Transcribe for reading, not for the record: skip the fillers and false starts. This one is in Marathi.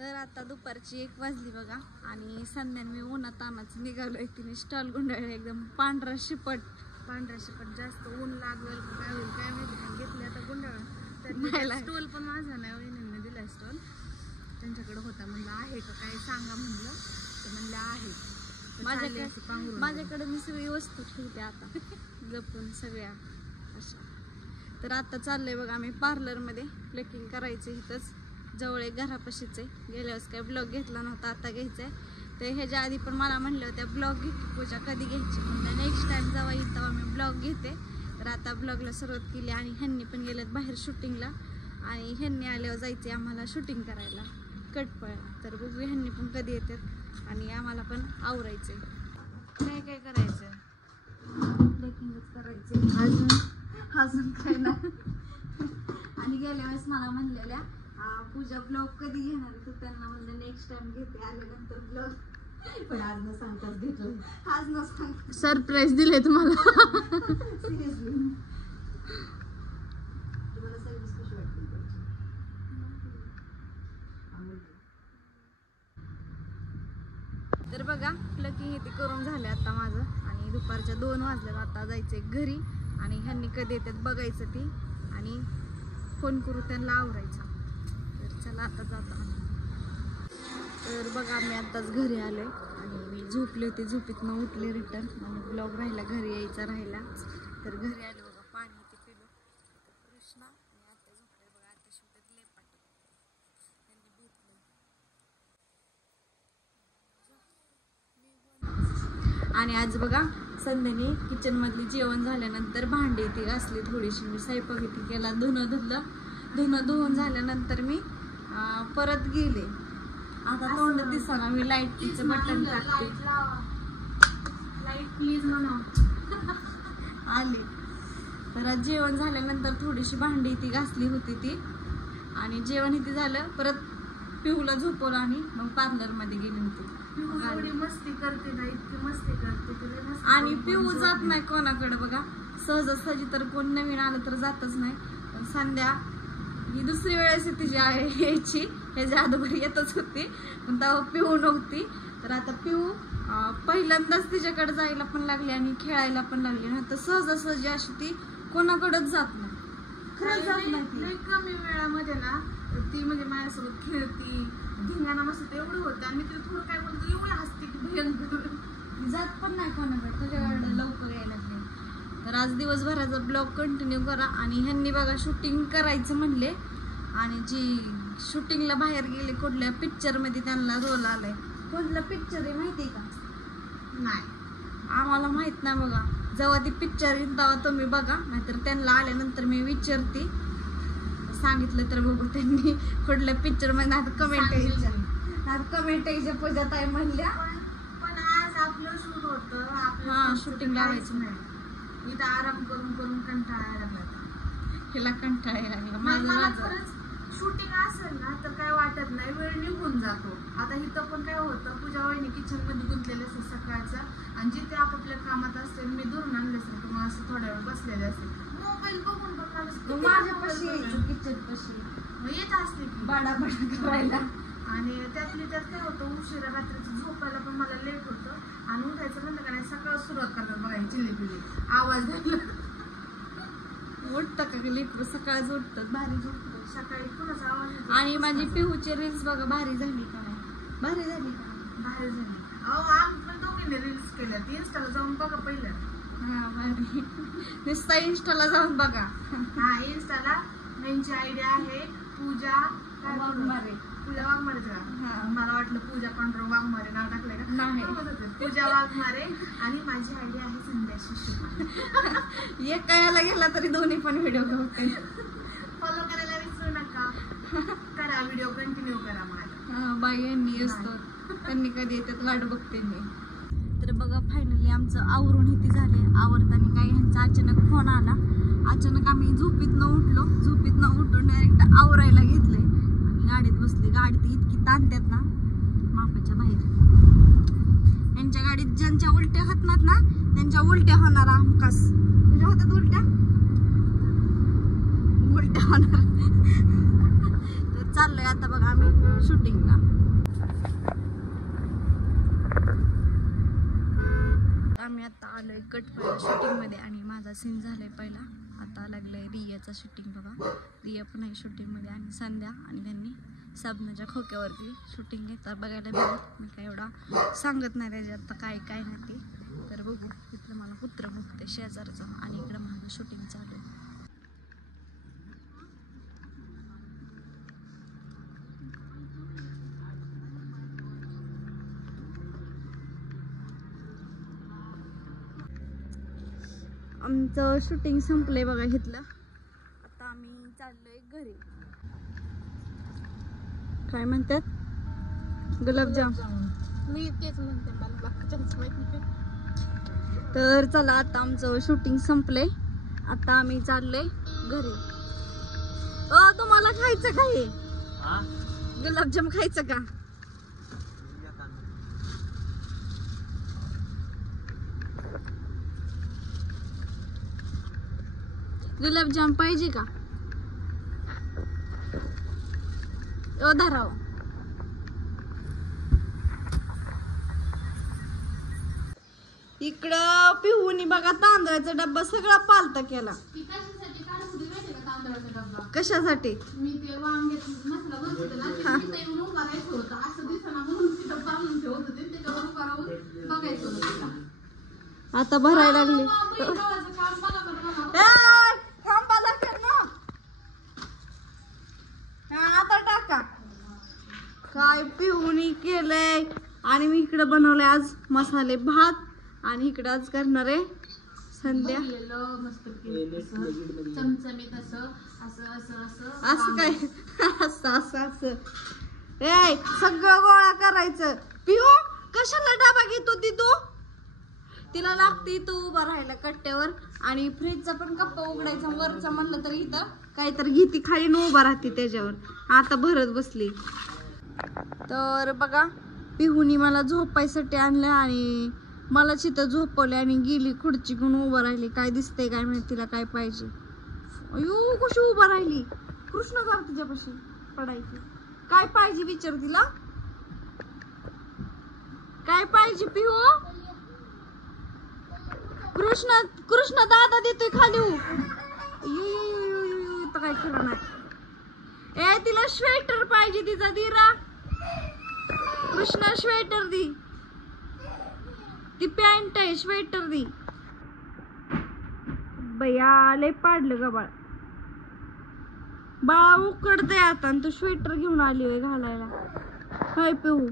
तर आता दुपारची 1 वाजली बघा आणि संध्यान मी उन्हात तानाच निघालोय. तिने स्टॉल गुंडाळले एकदम पांढरा शिपट जास्त ऊन लागेल काय होईल काय माहिती. घेतले आता गुंडाळ तर स्टॉल पण माझा नाही, वहिनींनी दिला स्टॉल. त्यांच्याकडे होता, म्हणलं आहे का काय सांगा म्हणलं, तर म्हणलं आहे. माझ्याकडे मी सगळी वस्तू ठेवते आता जपून सगळ्या अशा. तर आता चाललंय बघा आम्ही पार्लरमध्ये प्लकिंग करायचं. इथंच जवळ एक घरापाशीच आहे. गेल्या वेळेस काय ब्लॉग घेतला नव्हता, आता घ्यायचा आहे. तर ह्याच्या आधी पण मला म्हणलं होत्या ब्लॉग घे पूजा कधी घ्यायची, म्हणलं नेक्स्ट टाइम जेव्हा येईल तेव्हा मी ब्लॉग घेते. तर आता ब्लॉगला सुरुवात केली आणि ह्यांनी पण गेलेत बाहेर शूटिंगला आणि ह्यांनी आल्यावर जायचे आम्हाला शूटिंग करायला कटपळला. तर बघू ह्यांनी पण कधी येतात आणि आम्हाला पण आवरायचंय. काय काय करायचं, प्लकिंगच करायचे अजून काय ना. आणि गेल्या वेळेस मला म्हणलेल्या पूजा ब्लॉग कधी घेणार, तर त्यांना म्हणलं नेक्स्ट टाइम घेते आल्यानंतर ब्लॉग. पण आज न सांगताच घेतलं, आज न सांगता सरप्राईज दिले तुम्हाला. सिरियसली तुम्हाला सर्विस कशी वाटते? तर बघा प्लकिंग इथे करून झाले आता माझं आणि दुपारच्या 2 वाजल्यात. आता जायचंय घरी आणि ह्यांनी कधी येतात बघायचं ती आणि फोन करू त्यांना आवरायचा. तर चला आता जातो. तर बघा मी आताच घरी आलोय आणि मी झोपले होते, झोपेतनं उठले रिटर्न आणि ब्लॉग राहिला घरी यायचा राहिला. तर घरी आले बघा, पाणी ते पिलो. कृष्णा आणि आता झोपले बघा, आता शिवतात लय पाठी त्यांनी धुतले. आणि आज बघा संध्याने किचन मधली जेवण झाल्यानंतर भांडी ती घासली थोडीशी, मी स्वयंपाक इथे केला, धुणं धुतलं. धुणं धुवून झाल्यानंतर मी परत गेले. आता तोंड दिसना, मी लाईटचं बटन टाकते. लाईट प्लीज म्हणा आली. तर जेवण झाल्यानंतर थोडीशी भांडी ती घासली होती ती आणि जेवण इथे झालं. परत पिहूला झोपवलं आणि मग पार्लरमध्ये गेली होती. एवढी मस्ती करते ना, इतकी मस्ती करते आणि पिहू जात नाही कोणाकडे बघा. सहजासहजी तर कोण नवीन आलं तर जातच नाही. पण संध्या ही दुसरी वेळेस तिची यायची, ह्याच्या अगोदर येतच होती पण तेव्हा पिहू नव्हती. तर आता पिहू पहिल्यांदाच तिच्याकडे जायला पण लागली आणि खेळायला पण लागली ना. तर सहजासहजी अशी ती कोणाकडेच जात नाही, खरंच जात नाही. कमी वेळामध्ये ना ती म्हणजे माझ्यासोबत खेळती, धिंगाणा मस्त एवढं होतं आणि मी तिला थोडं काय बोलतो एवढं हसते की भयंकर. जात पण नाही कोणाकडे, तुझ्याकडे लवकर यायला लागले. तर आज दिवसभराचा ब्लॉग कंटिन्यू करा. आणि ह्यांनी बघा शूटिंग करायचं म्हणले आणि जी शूटिंगला बाहेर गेले कुठल्या पिक्चरमध्ये त्यांना रोल आलाय. कोणता पिक्चर आहे माहिती आहे का? नाही आम्हाला माहित नाही बघा. जेव्हा ती पिक्चर येईल तेव्हा तुम्ही बघा, नाहीतर त्यांना आल्यानंतर मी विचारते. सांगितलं तर बघू त्यांनी कुठल्या पिक्चर मध्ये. आता कमेंट यायच्या पूजा ताई म्हणल्या. पण आज आपलं शूट होतं, हा शूटिंग लावायचं नाही. इथं आराम करून करून कंटाळा लागला. हिला कंटाळा लागला. मला खरंच शूटिंग असेल ना तर काय वाटत नाही, वेळ निघून जातो. आता इथं पण काय होतं, पूजा वहिनी किचन मध्ये गुंतलेले असते सकाळचा आणि जिथे आपापल्या कामात असते मी दुरून आणले असेल किंवा असं थोड्या वेळ बसलेले असेल मोबाईल बघून बघून माझ्यापाशी यायचं किचन पाशी येत असते की बाडा करायला. आणि त्यातली त्यात काय होतं, उशिरा रात्रीचं झोपायला पण मला लेट होतं आणि उठायचं म्हणलं का नाही सकाळ सुरुवात करतात बघा चिल्ली पिल्ली आवाज द्यायला. उठतं का लेकरं सकाळच उठतात, भारी झोपतात सकाळी कुणाचा आवाज. आणि माझी पिहूची रील्स बघा भारी झाली का नाही? भारी झाली का? भारी झाली. अहो आम्ही पण दोघींनी रील्स केल्या, इन्स्टाला जाऊन बघा पहिलं. हा भारी. नुसता इन्स्टाला जाऊन बघा. हा इन्स्टाला त्यांची आयडिया आहे पूजा वाघमारे. पूजा वाघमारे का? मला वाटलं पूजा पांढरं वाघमारे नाव टाकलंय का? नाही, पूजा वाघमारे आणि माझी आयडिया आहे संध्या शिशू. एक कायला गेला तरी दोन्ही पण व्हिडिओ होते. फॉलो करायला विसरू नका, करा व्हिडिओ कंटिन्यू करा. मला बाई यांनी असतो, त्यांनी कधी येतात वाट बघते मी. तर बघा फायनली आमचं आवरून इथे झाले. आवरताना काही ह्यांचा अचानक फोन आला. अचानक आम्ही झोपेतनं उठून डायरेक्ट आवरायला घेतले आणि गाडीत बसले. गाडी ती इतकी ताणतात ना मापाच्या बाहेर. यांच्या गाडीत ज्यांच्या उलट्या होतात ना त्यांच्या उलट्या होणार हमखास. तुझ्या होतात उलट्या होणार. तर चाललोय आता बघा आम्ही शूटिंगला. आलोय कटपळा शूटिंगमध्ये आणि माझा सीन झालाय पहिला. आता लागलाय रियाचा शूटिंग बघा. रिया पण आहे शूटिंगमध्ये आणि संध्या आणि त्यांनी साबणाच्या खोक्यावरती शूटिंग घेतात बघायला भेटत. मी काय एवढा सांगत नाही त्याच्यात आता काय काय नाही ते. तर बघू इथलं मला कुत्र बघते शेजारचं आणि इकडं माझं शूटिंग चालू आहे. आमचं शूटिंग संपलंय बघा घेतलं. आता आम्ही चाललोय घरी. काय म्हणतात? गुलाबजाम. मी तेच म्हणते, मला बाकीच्याच माहिती नाही. तर चला आता आमचं शूटिंग संपलंय. आता आम्ही चाललोय घरी. तुम्हाला खायचं का हे गुलाबजाम खायचं का? गुलाबजाम पाहिजे का? धराव. इकडं पिहूनी बघा तांदळाचा डब्बा सगळा पालता केला. कशासाठी? मी ते वांग्यात मसाला बनवते ना, तिथं येऊन उभा राहायचं होतं. असं दिसना म्हणून तिथं बांधून ठेवत होते, त्याच्यावर उभा राहून बघायचं होतं तिला. आता भरायला लागली. काम बघा बरं. आता टाका. काय पिहूनी केलंय. आणि मी इकडे बनवलंय आज मसाले भात आणि इकडे आज करणार आहे संध्या. मस्त चमचमीत असं असं असं असं असं काय असं असं असं ए सगळं गोळा करायचं. पिहू कशाला डबा घेतो ती तू? तिला लागते तू उभा राहायला कट्ट्यावर आणि फ्रीजचा पण कप्पा उघडायचा वरचा म्हणलं तर इथं काहीतरी घेती खाली न उभा राहते त्याच्यावर. आता भरत बसली. तर बघा पिहूनी मला झोपायसाठी आणलं आणि मला चितं झोपवले आणि गेली खुर्ची घेऊन उभा राहिली. काय दिसतंय काय माहिती तिला काय पाहिजे. अयो कशी उभा राहिली. कृष्ण कर तिच्यापाशी पडायची. काय पाहिजे विचार तिला. काय पाहिजे पिहू? कृष्ण कृष्ण दादा देतोय खाली. काय खरं नाही. ए तिला स्वेटर पाहिजे तिचा दिरा. कृष्णा स्वेटर दी. ती पॅन्ट आहे स्वेटर दी. बया लय पाडलं ग बाळ. बाळा उकडतंय आता आणि तू स्वेटर घेऊन आली होय घालायला. हाय पिहू